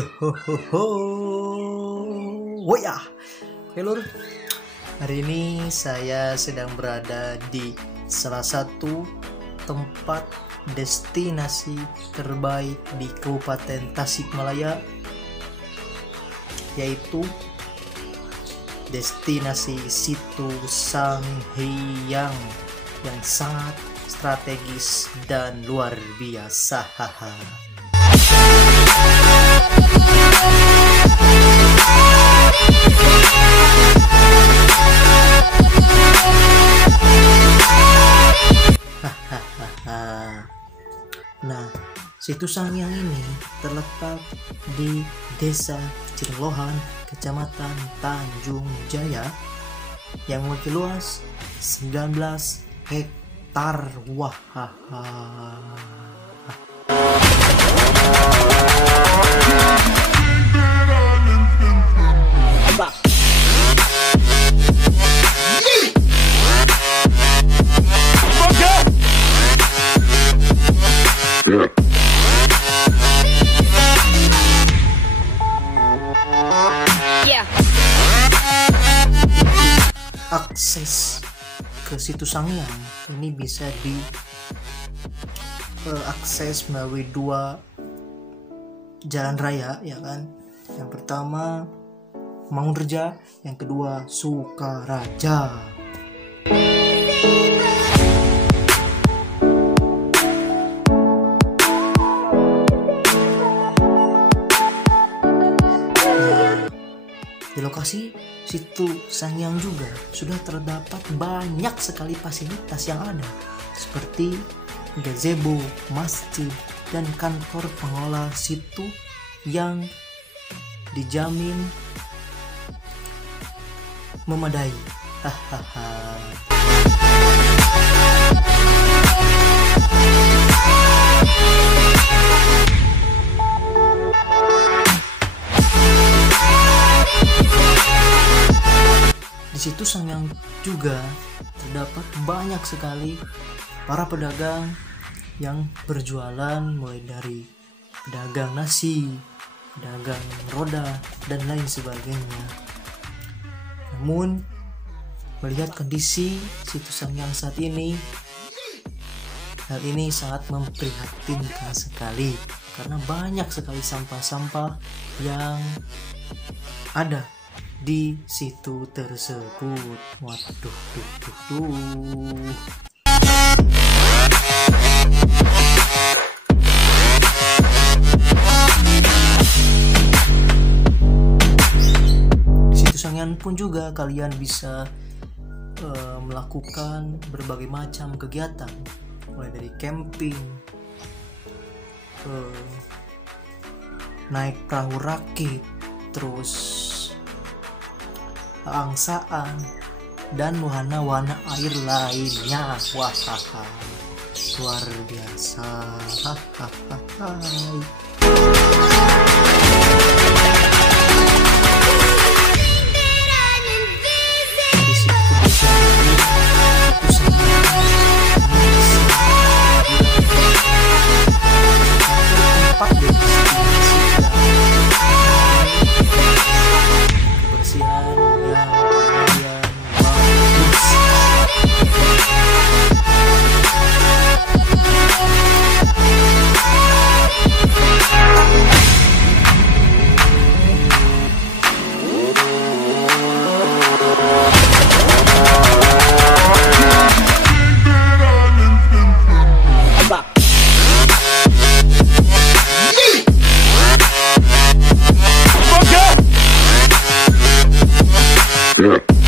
Yo ho ho ho. Woya. Oke lur, hari ini saya sedang berada di salah satu tempat destinasi terbaik di Kabupaten Tasikmalaya, yaitu destinasi Situ Sangiang yang sangat strategis dan luar biasa. Nah, Situ Sangiang ini terletak di Desa Cirlohan, Kecamatan Tanjung Jaya, yang memiliki luas 19 hektar. Wah. Akses ke Situ Sangiang ini bisa diakses melalui dua jalan raya, ya kan? Yang pertama Mangunreja, yang kedua Sukaraja. Di lokasi Situ Sangiang juga sudah terdapat banyak sekali fasilitas yang ada, seperti gazebo, masjid, dan kantor pengelola situ yang dijamin memadai. Di Situ Sangiang juga terdapat banyak sekali para pedagang yang berjualan, mulai dari pedagang nasi, pedagang roda, dan lain sebagainya. Namun, melihat kondisi Situ Sangiang saat ini, hal ini sangat memprihatinkan sekali, karena banyak sekali sampah-sampah yang ada di situ tersebut. Waduh, Di Situ Sangiang pun juga kalian bisa melakukan berbagai macam kegiatan, mulai dari camping, naik perahu rakit, terus angsaan, dan wahana-wahana air lainnya. Wah, luar biasa. Yeah.